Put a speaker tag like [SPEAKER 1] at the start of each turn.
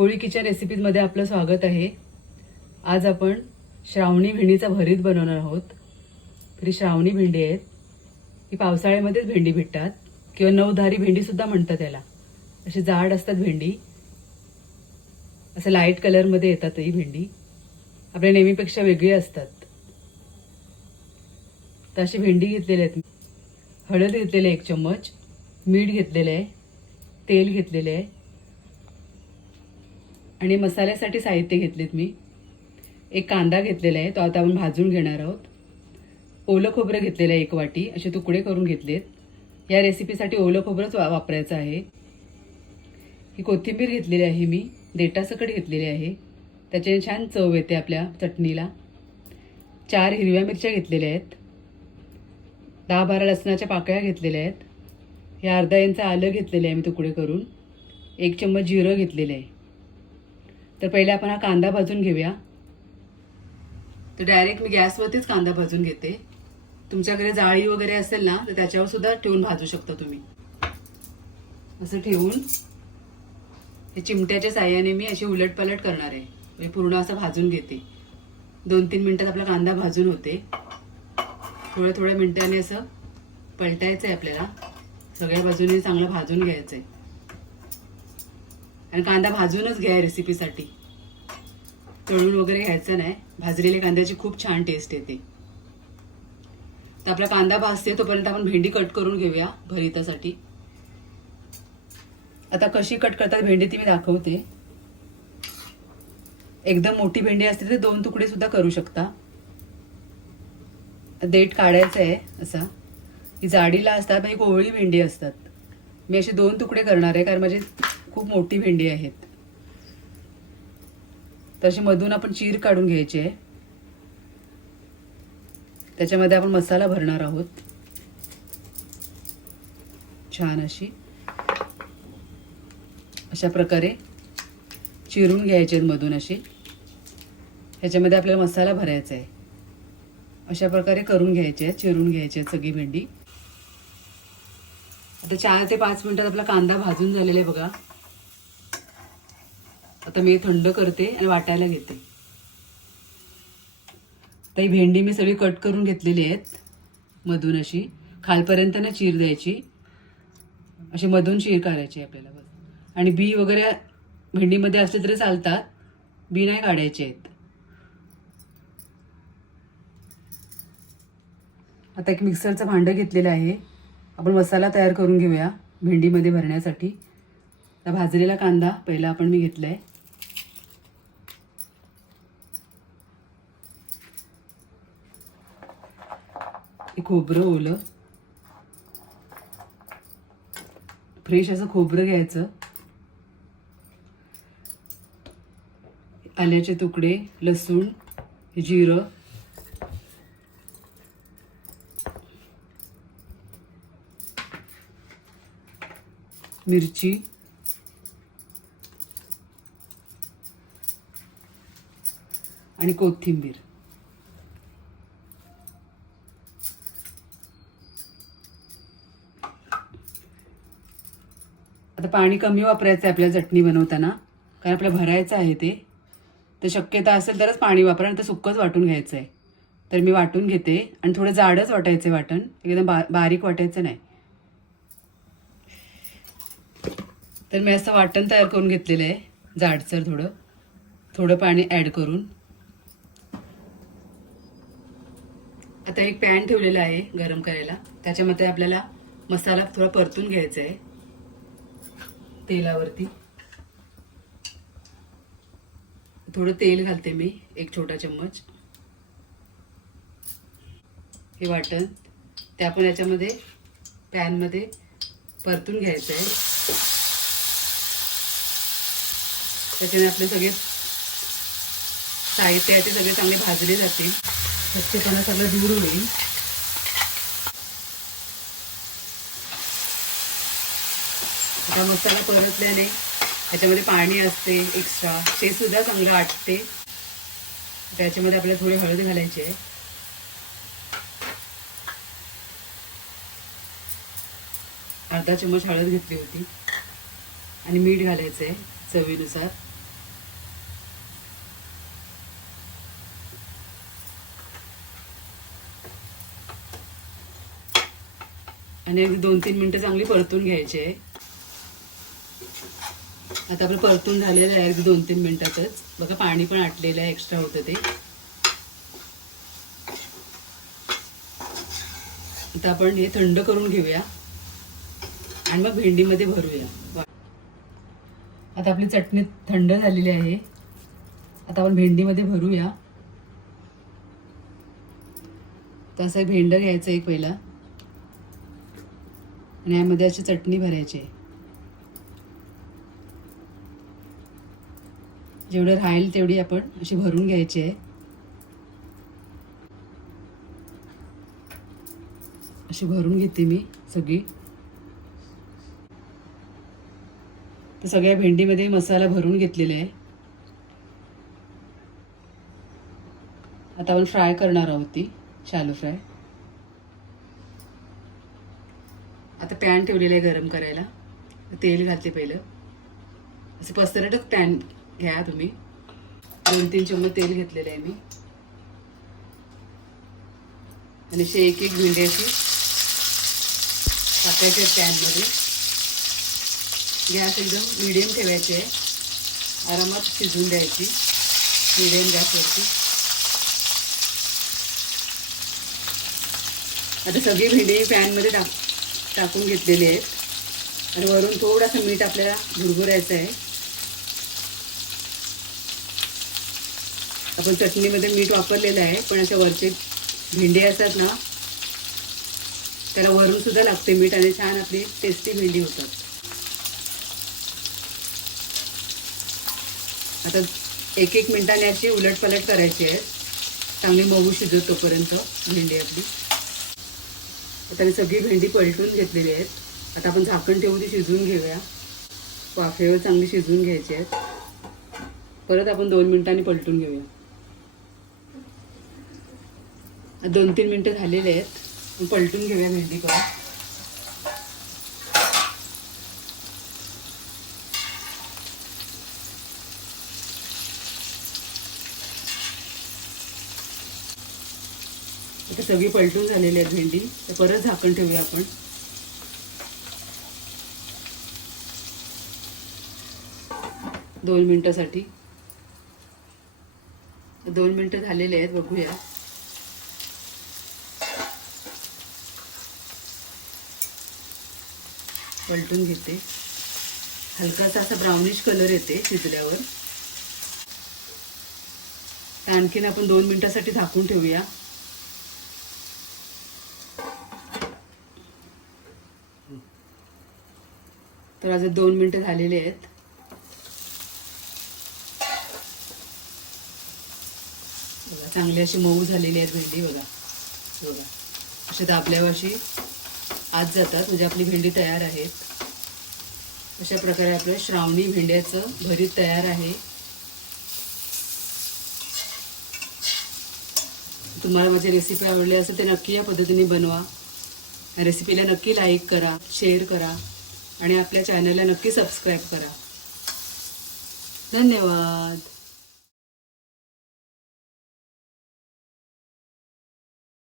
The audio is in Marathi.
[SPEAKER 1] कोळी किचन रेसिपीजमध्ये आपलं स्वागत आहे. आज आपण श्रावणी भेंडीचा भरीत बनवणार आहोत. तर श्रावणी भेंडी आहेत. ही पावसाळ्यामध्येच भेंडी भेटतात. किंवा नवधारी भेंडीसुद्धा म्हणतात त्याला. अशी जाड असतात भेंडी. असं लाइट कलरमध्ये येतात ही भेंडी. आपल्या नेहमीपेक्षा वेगळी असतात. तर अशी भेंडी घेतलेली आहेत हळद घेतलेली आहे एक चम्मच. मीठ घेतलेलं आहे. तेल घेतलेलं आहे. आणि मसाल्यासाठी साहित्य घेतलेत मी. एक कांदा घेतलेला आहे तो आता आपण भाजून घेणार आहोत. ओलं खोबरं घेतलेलं आहे एक वाटी असे तुकडे करून घेतलेत. या रेसिपीसाठी ओलं खोबरंच वा वापरायचं आहे. ही कोथिंबीर घेतलेली आहे मी देटासकट घेतलेली आहे. त्याच्याने छान चव येते आपल्या चटणीला. चार हिरव्या मिरच्या घेतलेल्या आहेत. दहा बारा लसणाच्या पाकळ्या घेतलेल्या आहेत. हे अर्धा यांचं आलं घेतलेलं आहे मी तुकडे करून. एक चम्मच जिरं घेतलेलं आहे. तर पहिले आपण हा कांदा भाजून घेऊया. तर डायरेक्ट मी गॅसवरतीच कांदा भाजून घेते. तुमच्याकडे जाळी वगैरे असेल ना तर त्याच्यावर सुद्धा ठेवून भाजू शकता तुम्ही. असं ठेवून हे चिमट्याच्या साह्याने मी अशी उलटपलट करणार आहे. म्हणजे पूर्ण असं भाजून घेते. दोन तीन मिनटात आपला कांदा भाजून होते. थोड्या थोड्या मिनटाने असं पलटायचं आहे आपल्याला. सगळ्या बाजूने चांगलं भाजून घ्यायचं आहे आणि कांदा भाजूनच घ्या रेसिपीसाठी तळून वगैरे घ्यायचं नाही. भाजलेल्या कांद्याची खूप छान टेस्ट येते. तर आपला कांदा भाजते तोपर्यंत आपण भेंडी कट करून घेऊया भरितासाठी. आता कशी कट करतात भेंडी ती मी दाखवते. एकदम मोठी भेंडी असते ते दोन तुकडे सुद्धा करू शकता. देठ काढायचं आहे असा. ही जाडीला असतात ही कोवळी भेंडी असतात. मी असे दोन तुकडे करणार आहे कारण माझे खूप मोठी भेंडी आहेत. तशी मधून आपण चीर काढून घ्यायची. आहे त्याच्यामध्ये आपण मसाला भरणार आहोत. छान अशी. अशा प्रकारे चिरून घ्यायचे आहेत मधून अशी ह्याच्यामध्ये आपल्याला मसाला भरायचा आहे. अशा प्रकारे करून घ्यायचे आहेत चिरून घ्यायची आहेत सगळी भेंडी. आता चार ते पाच मिनिटात आपला कांदा भाजून झालेला आहे बघा. आता मी थंड करते आणि वाटायला घेते. आता ही भेंडी मी सगळी कट करून घेतलेली आहेत मधून अशी. खालपर्यंत ना चीर द्यायची. अशी मधून चीर काढायची आपल्याला बस. आणि बी वगैरे भेंडीमध्ये असले तरी चालतात. बी नाही काढायचे आहेत. आता एक मिक्सरचं भांडं घेतलेलं आहे. आपण मसाला तयार करून घेऊया भेंडीमध्ये भरण्यासाठी. तर भाजलेला कांदा पहिला आपण मी घेतला आहे खोबरं ओलं. फ्रेश असं खोबरं घ्यायचं. आल्याचे तुकडे लसूण जिरं. मिरची. आणि कोथिंबीर. आता पाणी कमी वापरायचं आहे आपल्याला चटणी बनवताना. कारण आपलं भरायचं आहे ते. तर शक्यता असेल तरच पाणी वापरा आणि ते सुक्कच वाटून घ्यायचं आहे तर मी वाटून घेते. आणि थोडं जाडच वाटायचं आहे वाटण. एकदम बा बारीक वाटायचं नाही. तर मी असं वाटण तयार करून घेतलेलं आहे. जाडसर थोडं. थोडं पाणी ॲड करून. आता एक पॅन ठेवलेला आहे गरम करायला. त्याच्यामध्ये आपल्याला मसाला थोडा परतून घ्यायचा आहे तेलावरती. थोडं तेल घालते मी एक छोटा चम्मच. हे वाटण. ते आपण याच्यामध्ये पॅनमध्ये परतून घ्यायचं आहे त्याच्याने आपले सगळे साहित्य आहे ते सगळे चांगले भाजले जातील. स्वच्छपणा सगळं दूर होईल. आता मसाला परतल्याने ह्याच्यामध्ये पाणी असते एक्स्ट्रा ते सुद्धा चांगलं आटते. त्याच्यामध्ये आपल्याला थोडी हळद घालायची आहे. अर्धा चम्मच हळद घेतली होती. आणि मीठ घालायचं आहे चवीनुसार. आणि अगदी दोन तीन मिनटं चांगली परतून घ्यायची आहे. आता आपलं परतून झालेलं आहे अगदी दोन तीन मिनटातच. बघा पाणी पण आटलेलं आहे एक्स्ट्रा होतं ते. आता आपण हे थंड करून घेऊया. आणि मग भेंडीमध्ये भरूया. आता आपली चटणी थंड झालेली आहे. आता आपण भेंडीमध्ये भरूया. तर असं भेंड घ्यायचं एक पहिला. आणि यामध्ये अशी चटणी भरायची आहे. जेवढं राहील तेवढी आपण अशी भरून घ्यायची आहे. अशी भरून घेते मी सगळी. तर सगळ्या भेंडीमध्ये मसाला भरून घेतलेला आहे. आता आपण फ्राय करणार आहोत ती शालू फ्राय. आता पॅन ठेवलेलं आहे गरम करायला. तेल घालते पहिलं. असं पसरटच पॅन घ्या तुम्ही. दोन तीन चम्मच तेल घेतलेलं आहे मी. आणि अशी एक एक भेंडी अशी टाकायचे पॅनमध्ये गॅस एकदम मिडियम ठेवायचे आहे. आरामात शिजवून द्यायची. मिडियम गॅसवरती आता सगळी भेंडी पॅनमध्ये टाक टाकून घेतलेली आहेत. आणि वरून थोडासा मीठ आपल्याला भुरभुरायचं आहे. आपण चटणीमध्ये मीठ वापरलेलं आहे पण अशा वरचे भेंडी असतात ना त्याला वरून सुद्धा लागते मीठ आणि छान आपली टेस्टी भेंडी होतात. आता एक एक मिनिटाने अशी उलटपलट करायची आहे. चांगली मऊ शिजत तोपर्यंत भेंडी आपली. आता मी सगळी भेंडी पलटून घेतलेली आहेत. आता आपण झाकण ठेवून ती शिजवून घेऊया. वाफेवर चांगली शिजवून घ्यायची आहेत. परत आपण दोन मिनिटांनी पलटून घेऊया आता दोन तीन मिनटं झालेले आहेत. पलटून घेऊया भेंडी परत आता सगळी पलटून झालेली आहेत भेंडी तर परत झाकण ठेवूया आपण. दोन मिनटासाठी. दोन मिनटं झालेले आहेत बघूया. पलटून घेते. हलकासा असा ब्राउनिश कलर येते शिजल्यावर. आणखीन आपण दोन मिनिटासाठी झाकून ठेवूया. तर अजून दोन मिनिटं झालेले आहेत. चांगली अशी मऊ झालेली आहेत भेंडी बघा बघा. अशा दाबल्यावर अशी आज जातात म्हणजे आपली भेंडी तयार आहेत अशा प्रकारे आपलं श्रावणी भेंड्याचं भरीत तयार आहे. तुम्हाला माझी रेसिपी आवडली असेल तर नक्की या पद्धतीने बनवा. रेसिपीला नक्की लाईक करा शेअर करा आणि आपल्या चॅनलला नक्की सबस्क्राईब करा. धन्यवाद.